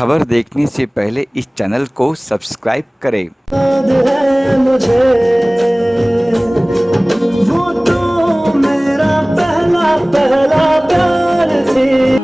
खबर देखने से पहले इस चैनल को सब्सक्राइब करें। याद है मुझे वो तो मेरा पहला पहला प्यार थी।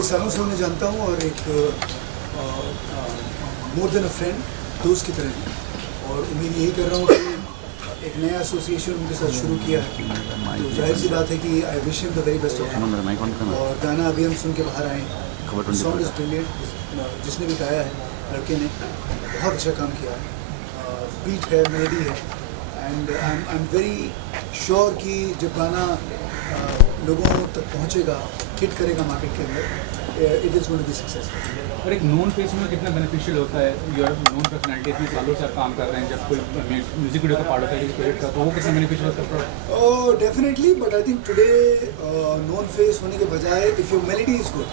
सालों से उन्हें जानता हूँ और एक मोर देन अ फ्रेंड, दोस्त की तरह है। और उम्मीद यही कर रहा हूँ कि एक नया एसोसिएशन उनके साथ शुरू किया है, तो जाहिर सी बात है कि I wish him the very best of luck. और गाना अभी हम सुन के बाहर आए हैं, सॉन्ग इज़ ब्रिलियंट। जिसने भी गाया है लड़के ने बहुत अच्छा काम किया है, बीट है, मेलोडी है, and I am very sure कि जब गाना लोगों तक पहुँचेगा, हिट करेगा मार्केट के अंदर, it is going to be successful. और एक नॉन फेस में कितना बेनिफिशियल होता है, योर नॉन पर्सनैलिटी इतने सालों से आप काम कर रहे हैं, जब कोई म्यूजिक वीडियो का पार्ट होता है किसी प्रोजेक्ट का, तो वो कितना बेनिफिशियल होता है? Oh definitely, but I think today non face होने के बजाय if your melody is good,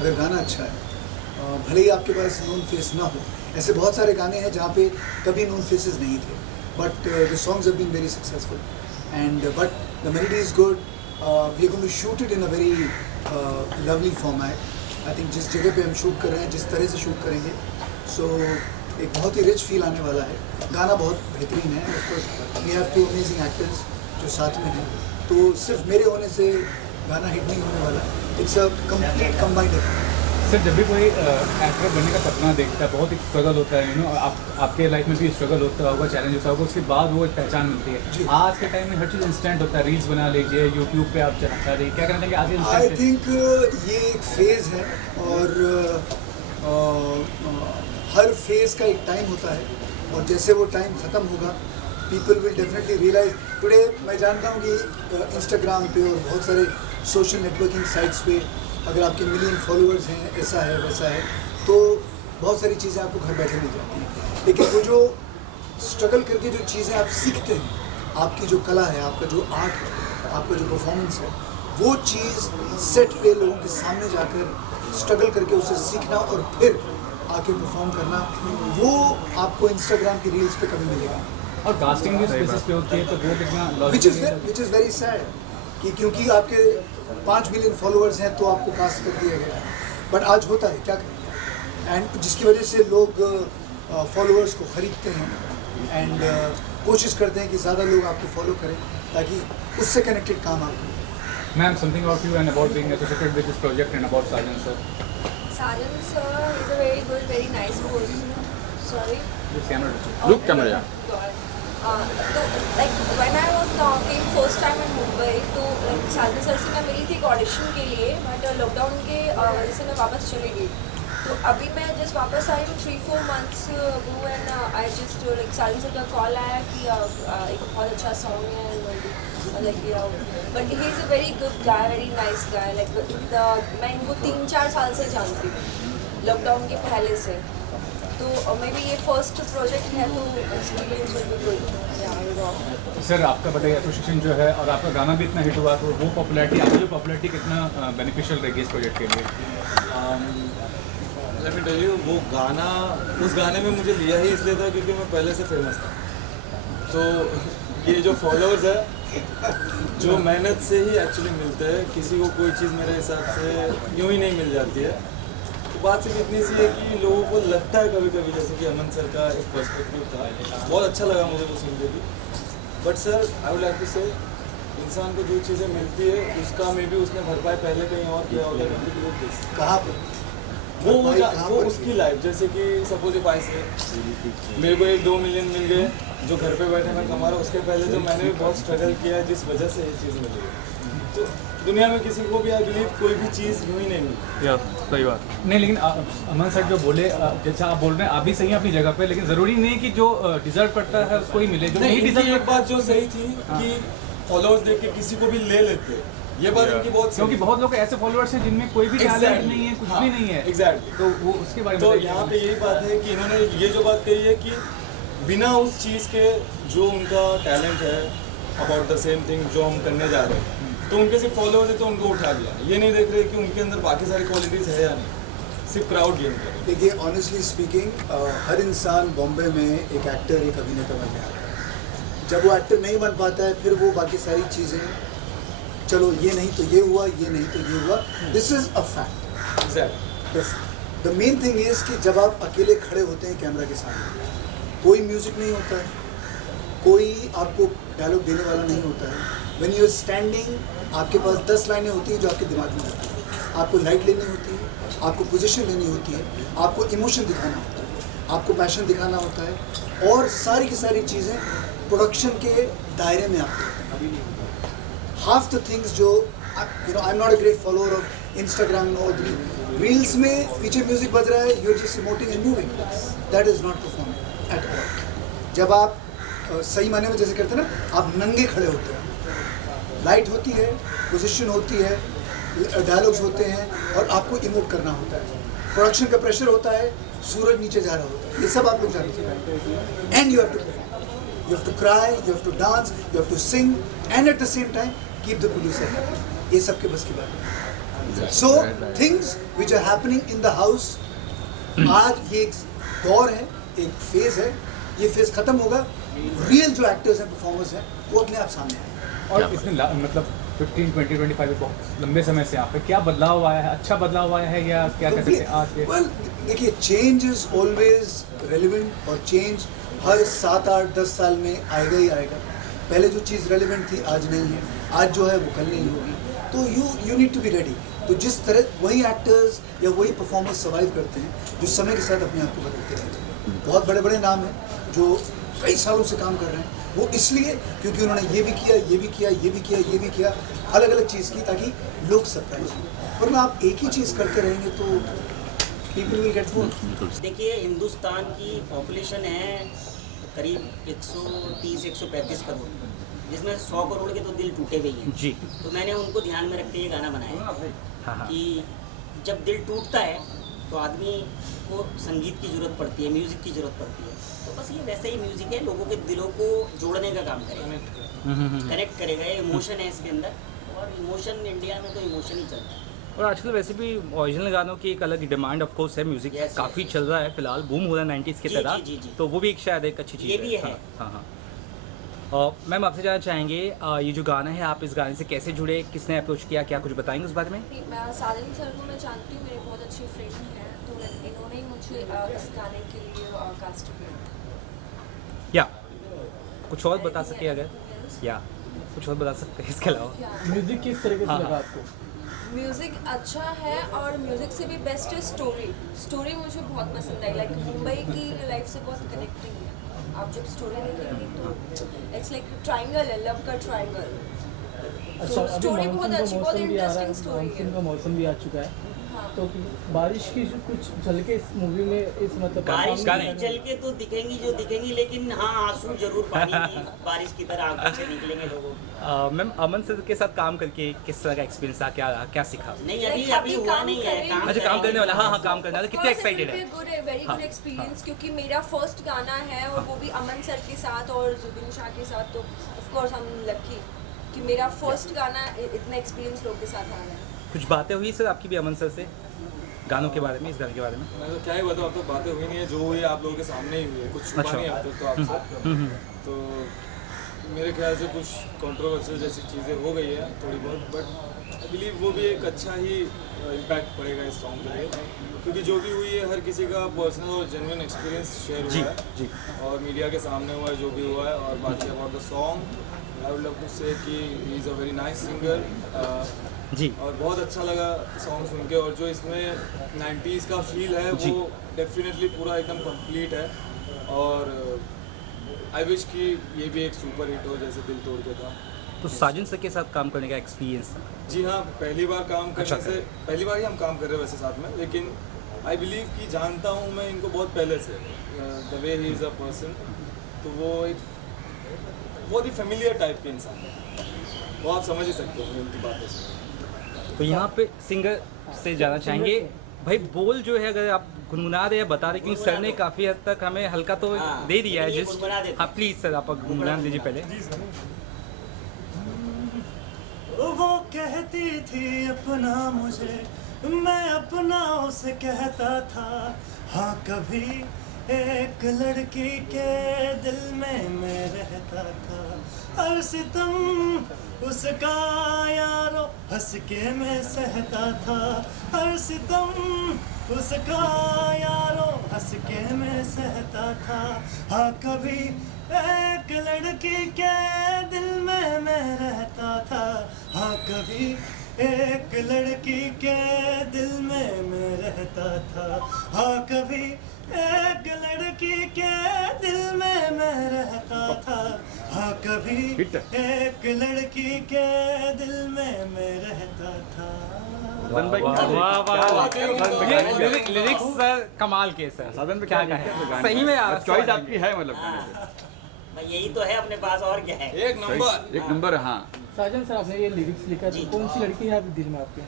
अगर गाना अच्छा है, भले ही आपके पास नॉन फेस ना हो, ऐसे बहुत सारे गाने हैं जहाँ पे कभी नॉन फेसेस नहीं थे, but the songs have been very successful and but the melody is good. We are going to shoot it in a very lovely format. I think जिस जगह पे हम शूट कर रहे हैं, जिस तरह से शूट करेंगे, सो एक बहुत ही रिच फील आने वाला है। गाना बहुत बेहतरीन है, of course we have two amazing actors जो साथ में हैं, तो सिर्फ मेरे होने से गाना हिट नहीं होने वाला। It's a complete combined effort. Sir, जब भी कोई एक्टर बनने का सपना देखता है, बहुत ही स्ट्रगल होता है, यू नो, आपके लाइफ में भी स्ट्रगल होता होगा, चैलेंज होता होगा, उसके बाद वो एक पहचान मिलती है। आज के टाइम में हर चीज़ इंस्टेंट होता है, रील्स बना लीजिए, यूट्यूब पे आप चला रही, क्या कहना चाहिए आज? आई थिंक ये एक फेज़ है और हर फेज़ का एक टाइम होता है, और जैसे वो टाइम ख़त्म होगा, people will definitely realise. Today मैं जानता हूँ कि इंस्टाग्राम पे और बहुत सारे सोशल नेटवर्किंग साइट्स पे अगर आपके मिलियन फॉलोअर्स हैं, ऐसा है वैसा है, तो बहुत सारी चीज़ें आपको घर बैठे मिल जाती हैं। लेकिन वो जो स्ट्रगल करके जो चीज़ें आप सीखते हैं, आपकी जो कला है, आपका जो आर्ट है, आपका जो परफॉर्मेंस है, वो चीज़ सेट पे लोगों के सामने जाकर स्ट्रगल करके उसे सीखना और फिर आके परफॉर्म करना, वो आपको इंस्टाग्राम की रील्स पे कभी मिलेगा। और कास्टिंग भी बेसिस पे होती है, तो वो कितना विच इज़ वेरी सैड कि क्योंकि आपके 5 मिलियन फॉलोअर्स हैं तो आपको कास्ट कर दिया गया, बट आज होता है, क्या करेंगे, एंड जिसकी वजह से लोग फॉलोअर्स को ख़रीदते हैं एंड कोशिश करते हैं कि ज़्यादा लोग आपको फॉलो करें ताकि उससे कनेक्टेड काम आप करें। Ma'am, something about you and about being associated with this project and about Sajan sir. Sajan sir is a very good, very nice person. Sorry. This camera, Look camera. तो like when I was came first time in Mumbai, तो like साजन sir से मैं मिली थी एक audition के लिए, but lockdown के वजह से मैं वापस चली गई। तो अभी मैं जस्ट वापस आई हूँ 3-4 months ago and I just like Sajan sir का कॉल आया कि एक बहुत अच्छा सॉन्ग है लाइक, but he is a very good guy, very nice guy. Like मैं इनको 3-4 साल से जानती हूँ, लॉकडाउन के पहले से, तो मे बी ये फर्स्ट प्रोजेक्ट है, तो experience will be good. Sir, आपका बताइए, एसोसिएशन जो है और आपका गाना भी इतना हिट हुआ, तो वो पॉपुलैरिटी, आपकी जो पॉपुलैरिटी कितना बेनिफिशियल रहेगी इस प्रोजेक्ट के लिए? लेट मी टेल यू, वो गाना, उस गाने में मुझे लिया ही इसलिए था क्योंकि मैं पहले से फेमस था। तो ये जो फॉलोअर्स है, जो मेहनत से ही एक्चुअली मिलते हैं, किसी को कोई चीज़ मेरे हिसाब से यूँ ही नहीं मिल जाती है। तो बात सिर्फ इतनी सी है कि लोगों को लगता है कभी कभी, जैसे कि अमन सर का एक पर्सपेक्टिव था, बहुत अच्छा लगा मुझे वो सुन के भी। But sir, I would like to say इंसान को जो चीज़ें मिलती है उसका मे भी उसने भरपाई पहले कहीं और किया होता है। कहाँ पे वो उसकी लाइफ, जैसे कि सपोज इफ आई से मेरे को 1-2 मिलियन मिल गए जो घर पे बैठे मैं कमा रहा हूँ, उसके पहले तो मैंने भी बहुत स्ट्रगल किया है जिस वजह से ये चीज़ मिली है। तो दुनिया में किसी को भी आई बिलीव कोई भी चीज़ यूँ ही नहीं मिली। या सही बात नहीं, लेकिन अमन सर जो बोले, जैसा आप बोल रहे हैं आप भी सही हैं अपनी जगह पे, लेकिन ज़रूरी नहीं है कि जो डिजर्व करता है उसको ही मिले, जो नहीं डिजर्व। एक बात जो सही थी कि फॉलोअर्स देख के किसी को भी ले लेते, ये बात उनकी बहुत, क्योंकि बहुत लोग ऐसे फॉलोअर्स हैं जिनमें कोई भी टैलेंट नहीं है, कुछ भी नहीं है। एग्जैक्टली। तो वो उसके बारे में तो यहाँ पे यही बात है कि इन्होंने ये जो बात कही है कि बिना उस चीज़ के जो उनका टैलेंट है अबाउट द सेम थिंग जो हम करने जा रहे हैं, तो उनके सिर्फ फॉलोअर्स है तो उनको उठा दिया। ये नहीं देख रहे कि उनके अंदर बाकी सारी क्वालिटीज़ है या नहीं, सिर्फ क्राउड गेम कर रहे हैं। देखिए ऑनेस्टली स्पीकिंग, हर इंसान बॉम्बे में एक एक्टर, एक अभिनेता बन जाता है। जब वो एक्टर नहीं बन पाता है फिर वो बाकी सारी चीज़ें, चलो ये नहीं तो ये हुआ, ये नहीं तो ये हुआ, this is a fact. Exactly. The main thing is कि जब आप अकेले खड़े होते हैं कैमरा के सामने, कोई म्यूज़िक नहीं होता है, कोई आपको डायलॉग देने वाला नहीं होता है। व्हेन यू आर स्टैंडिंग, आपके पास 10 लाइनें होती हैं जो आपके दिमाग में होती हैं। आपको लाइट लेनी होती है, आपको पोजीशन लेनी होती है, आपको इमोशन दिखाना होता है, आपको पैशन दिखाना होता है, और सारी की सारी चीज़ें प्रोडक्शन के दायरे में आती हैं। हाफ द थिंग्स जो I am not a great follower of Instagram और रील्स में पीछे म्यूजिक बज रहा है, you are just emoting and moving, that is not performing at all. जब आप सही मायने में जैसे कहते हैं ना, आप नंगे खड़े होते हैं, लाइट होती है, पोजीशन होती है, डायलॉग्स होते हैं और आपको इमोट करना होता है, प्रोडक्शन का प्रेशर होता है, सूरज नीचे जा रहा होता है, ये सब आप लोग जानते हैं। And you have to perform, you have to cry, you have to dance, you have to sing, and at the same time keep the producer happy. ये सबके बस की बात है। So things which are happening in the house, आज ये एक दौर है, एक फेज है, ये फेज खत्म होगा, रियल जो एक्टर्स हैं, परफॉर्मर्स हैं, वो अपने आप सामने आएंगे। और इसमें मतलब 15, 20, 25 बहुत लंबे समय से यहाँ पे क्या बदलाव आया है? अच्छा बदलाव आया है या क्या कह सकते हैं आज के? Well, देखिए चेंज इज ऑलवेज रेलिवेंट, और चेंज हर 7, 8, 10 साल में आएगा ही आएगा। पहले जो चीज़ रेलिवेंट थी आज नहीं है, आज जो है वो कल नहीं होगी, तो you need to be ready. तो जिस तरह वही एक्टर्स या वही परफॉर्मर्स सर्वाइव करते हैं जो समय के साथ अपने आप को बदलते रहते हैं। बहुत बड़े बड़े नाम हैं जो कई सालों से काम कर रहे हैं, वो इसलिए क्योंकि उन्होंने ये भी किया, ये भी किया, ये भी किया, ये भी किया, अलग अलग चीज़ की, ताकि लोग सरप्राइज हों। वरना आप एक ही चीज़ करते रहेंगे तो पीपल विल गेट बोर्ड। देखिए हिंदुस्तान की पॉपुलेशन है करीब 130-135 करोड़, जिसमें 100 करोड़ के तो दिल टूटे हुए हैं जी। तो मैंने उनको ध्यान में रखते ये गाना बनाया कि जब दिल टूटता है तो आदमी को संगीत की ज़रूरत पड़ती है, म्यूज़िक की ज़रूरत पड़ती है। तो बस ये वैसा ही म्यूज़िक है, लोगों के दिलों को जोड़ने का काम करेगा, कनेक्ट करेगा। ये इमोशन है इसके अंदर, और इमोशन इंडिया में तो इमोशन ही चलता है। और आजकल वैसे भी ओरिजिनल गानों की एक अलग डिमांड ऑफ कोर्स है, म्यूजिक Yes, काफ़ी yes. चल रहा है फिलहाल, बूम हो रहा है 90s की जी, तरह। जी, जी, जी। तो वो भी एक शायद एक अच्छी चीज़ ये भी है। हाँ हाँ। मैम आपसे जानना चाहेंगे ये जो गाना है, आप इस गाने से कैसे जुड़े, किसने अप्रोच किया, क्या कुछ बताएंगे उस बारे में? मैं सालिन सर को मैं जानती हूँ, मेरे बहुत अच्छे फ्रेंड हैं, तो इन्होंने ही मुझे इस गाने के लिए कास्ट किया। या कुछ और बता सके अगर, या कुछ और बता सकते हैं इसके अलावा? म्यूजिक किस तरीके से लगा आपको? म्यूज़िक अच्छा है, और म्यूज़िक से भी बेस्ट है स्टोरी मुझे बहुत पसंद आई। लाइक मुंबई की लाइफ से बहुत कनेक्टिंग है। आप जब स्टोरी देखेंगे तो इट्स लाइक ट्रायंगल है, लव का ट्रायंगल। अच्छा, अभी स्टोरी बहुत मानसून का अच्छी, बहुत मौसम भी आ रहा है, इंटरेस्टिंग स्टोरी मानसून है। का मौसम भी आ चुका है, हाँ। तो बारिश की जो कुछ झलके इस मूवी में, इस मतलब बारिश गाने की जल के तो दिखेंगी जो दिखेंगी, लेकिन हाँ आंसू जरूर पानी की बारिश की तरह आंखों से निकलेंगे लोगों को। मैम अमन सर के साथ काम करके किस तरह का एक्सपीरियंस था, क्या रहा, क्या सीखा? नहीं अभी Like, अभी अभी हुआ काम नहीं है, करेंगे। अच्छा काम करने वाला, हाँ हाँ काम करने वाला, Of कितने course, it एक्साइटेड will है? be a good, very good experience, क्योंकि मेरा फर्स्ट गाना है और वो भी अमन सर के साथ और जुबिन शाह के साथ, तो ऑफ कोर्स हम लकी कि मेरा फर्स्ट गाना इतना एक्सपीरियंस लोग के साथ आ रहा है। कुछ बातें हुई सर आपकी भी अमन सर से गानों के बारे में, इस गाने के बारे में? मैं तो क्या ही बताऊँ, अब तो बातें हुई नहीं है, जो हुई आप लोगों के सामने ही हुई है, कुछ छुपा अच्छा। नहीं अब तक तो आपसे। तो मेरे ख्याल से कुछ कंट्रोवर्शियल जैसी चीज़ें हो गई है थोड़ी बहुत, बट आई बिलीव वो भी एक अच्छा ही इम्पैक्ट पड़ेगा इस सॉन्ग के लिए, क्योंकि जो भी हुई है हर किसी का पर्सनल और जेन्युइन एक्सपीरियंस शेयर हुआ है, और मीडिया के सामने हुआ है जो भी हुआ है। और बाकी about the song, I would love to say कि he is a very nice singer ji और बहुत अच्छा लगा सॉन्ग सुन के। और जो इसमें 90s का फील है जी। वो डेफिनेटली पूरा एकदम कंप्लीट है। और आई विश कि ये भी एक सुपर हिट हो जैसे दिल तोड़ के था। तो साजन सर के साथ काम करने का एक्सपीरियंस जी हाँ, पहली बार काम करने अच्छा, से पहली बार ही हम काम कर रहे हैं वैसे साथ में, लेकिन आई बिलीव कि जानता हूँ मैं इनको बहुत पहले से, the way he is a person. तो वो एक बहुत ही फेमिलियर टाइप के इंसान है, वो आप समझ ही सकते हो उनकी बातों से। तो यहाँ पे सिंगर से जाना चाहेंगे भाई, बोल जो है अगर आप गुनगुना रहे या बता रहे, क्योंकि सर ने काफ़ी हद तक हमें हल्का तो हाँ, दे दिया है ये जस्ट। गुनगुना देते हाँ प्लीज़ सर आप गुनगुना दीजिए पहले। वो कहती थी अपना मुझे, मैं अपना उसे कहता था। हाँ कभी एक लड़की के दिल में मैं रहता था, हर सितम उसका यारो हंस के मैं सहता था, हर सितम उसका यारो हंस के मैं सहता था। हाँ कभी एक लड़की के दिल में मैं रहता था, हाँ कभी एक लड़की के दिल में मैं रहता था, हाँ कभी एक लड़की के दिल में मैं रहता था, हाँ कभी एक लड़की के दिल में मैं रहता था। वाह वाह वाह, ये लिरिक्स सर कमाल के सर, साधन पे क्या क्या कहें, सही में यार चॉइस आपकी है मतलब भाई यही तो है अपने पास, और क्या है। एक नंबर एक नंबर। हाँ साजन सर आपने ये लिरिक्स लिखा जी। तो कौन सी लड़की है आपके दिल में आपके?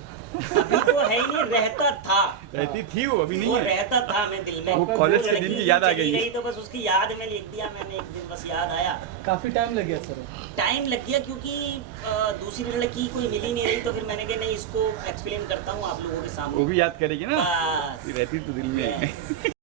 अभी तो है ही नहीं, रहता था, रहती थी वो, अभी नहीं वो है। रहता था मैं दिल में। वो कॉलेज के लड़की दिन की याद आ चली गई। तो बस उसकी याद में लिख दिया मैंने, एक दिन बस याद आया। काफ़ी टाइम लग गया सर। टाइम लग गया क्योंकि दूसरी लड़की कोई मिल ही नहीं रही, तो फिर मैंने कहा नहीं इसको एक्सप्लेन करता हूँ आप लोगों के वो सामने। भी याद करेगी ना, बस। रहती तो दिल में। Yes.